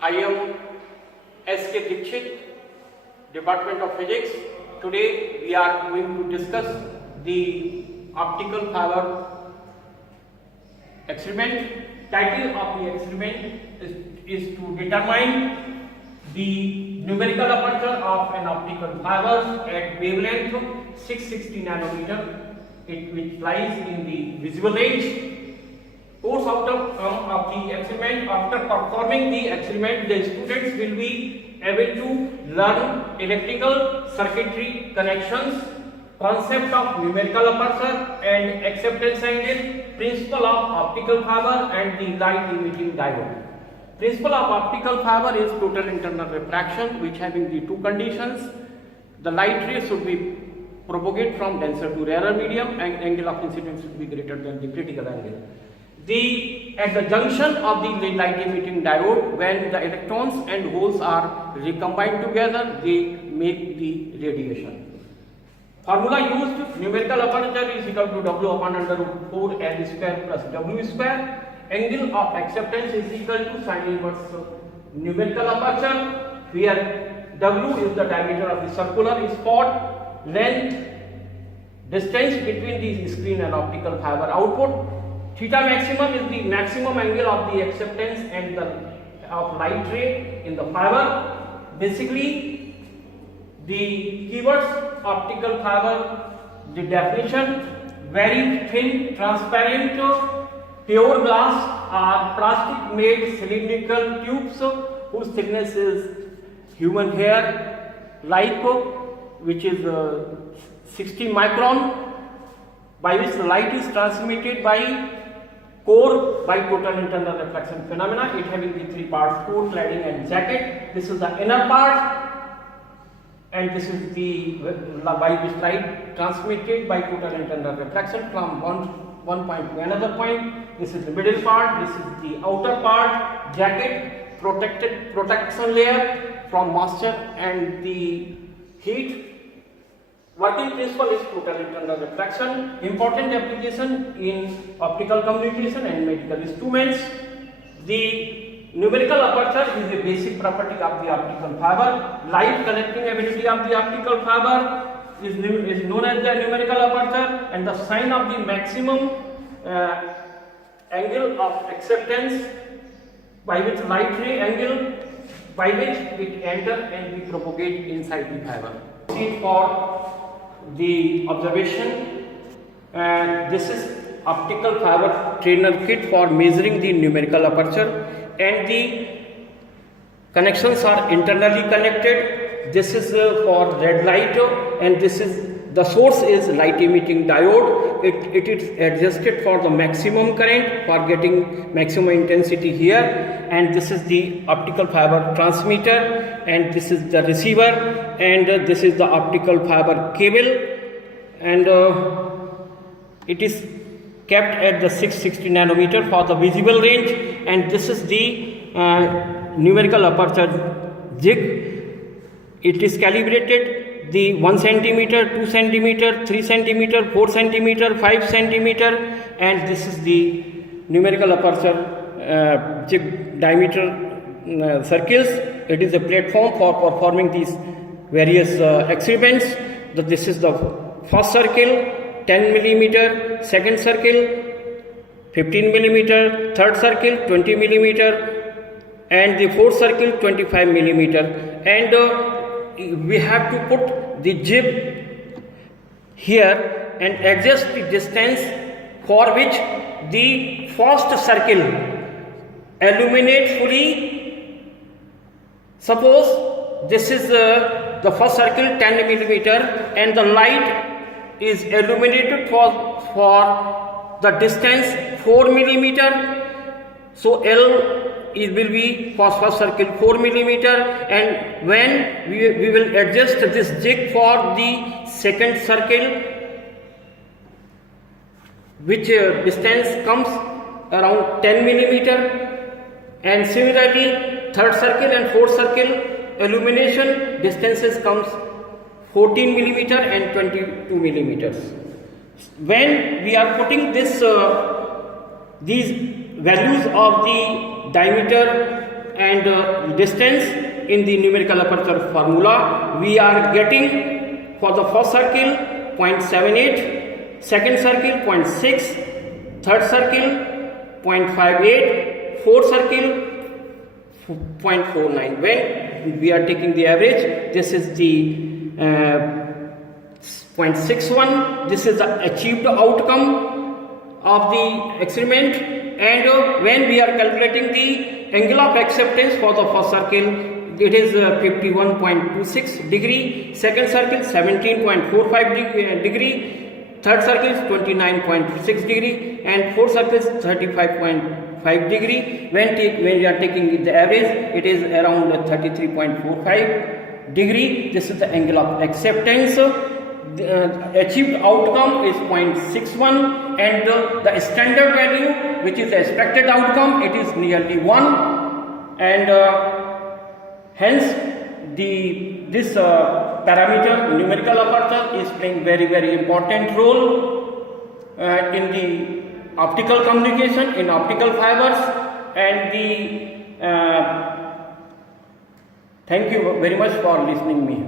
I am S.K. Dixit, Department of Physics. Today we are going to discuss the optical fiber experiment. Title of the experiment is to determine the numerical aperture of an optical fiber at wavelength 660 nanometer, which lies in the visible range. Course outcome of the experiment: after performing the experiment, the students will be able to learn electrical circuitry connections, concept of numerical aperture and acceptance angle, principle of optical fiber and the light emitting diode. Principle of optical fiber is total internal refraction, which having the two conditions. The light ray should be propagate from denser to rarer medium, and angle of incidence should be greater than the critical angle. At the junction of the light emitting diode, when the electrons and holes are recombined together, they make the radiation. Formula used: numerical aperture is equal to W upon under root 4 L square plus W square. Angle of acceptance is equal to sin inverse numerical aperture, where W is the diameter of the circular spot, length, distance between the screen and optical fiber output. Theta maximum is the maximum angle of the acceptance and of light ray in the fiber. Basically, the keywords: optical fiber, the definition: very thin, transparent, pure glass or plastic made cylindrical tubes whose thickness is human hair like, which is 60 micron, by which the light is transmitted by core by total internal reflection phenomena. It having the three parts: core, cladding and jacket. This is the inner part, and this is the by which light transmitted by total internal reflection from one point to another point. This is the middle part. This is the outer part, jacket, protection layer from moisture and the heat. Working principle is total internal reflection. Important application in optical communication and medical instruments. The numerical aperture is a basic property of the optical fiber. Light collecting ability of the optical fiber is known as the numerical aperture, and the sign of the maximum angle of acceptance, by which light ray angle by which it enter and we propagate inside the fiber. For the observation, and this is optical fiber trainer kit for measuring the numerical aperture, and the connections are internally connected. This is for red light, and this is the source is light emitting diode. It is adjusted for the maximum current for getting maximum intensity here, and this is the optical fiber transmitter, and this is the receiver, and this is the optical fiber cable, and it is kept at the 660 nanometer for the visible range, and this is the numerical aperture jig. It is calibrated the 1 centimeter, 2 centimeter, 3 centimeter, 4 centimeter, 5 centimeter, and this is the numerical aperture jig diameter circles. It is a platform for performing these various experiments. This is the first circle 10 millimeter, second circle 15 millimeter, third circle 20 millimeter, and the fourth circle 25 millimeter, and we have to put the jib here and adjust the distance for which the first circle illuminates fully. Suppose this is the first circle 10 millimeter, and the light is illuminated for the distance 4 millimeter. So L it will be for first circle 4 millimeter, and when we will adjust this jig for the second circle, which distance comes around 10 millimeter, and similarly third circle and fourth circle illumination distances comes 14 millimeter and 22 millimeters. When we are putting this these values of the diameter and distance in the numerical aperture formula. We are getting for the first circle 0.78, second circle 0.6, third circle 0.58, fourth circle 0.49. When we are taking the average, this is the 0.61. This is the achieved outcome of the experiment, and when we are calculating the angle of acceptance for the first circle, it is 51.26 degree, second circle 17.45 degree, third circle is 29.6 degree, and fourth circle is 35.5 degree. When we are taking the average, it is around 33.45 degree. This is the angle of acceptance. The achieved outcome is 0.61, and the standard value, which is the expected outcome, it is nearly 1, and hence this parameter numerical aperture is playing very important role in the optical communication, in optical fibers, and thank you very much for listening me.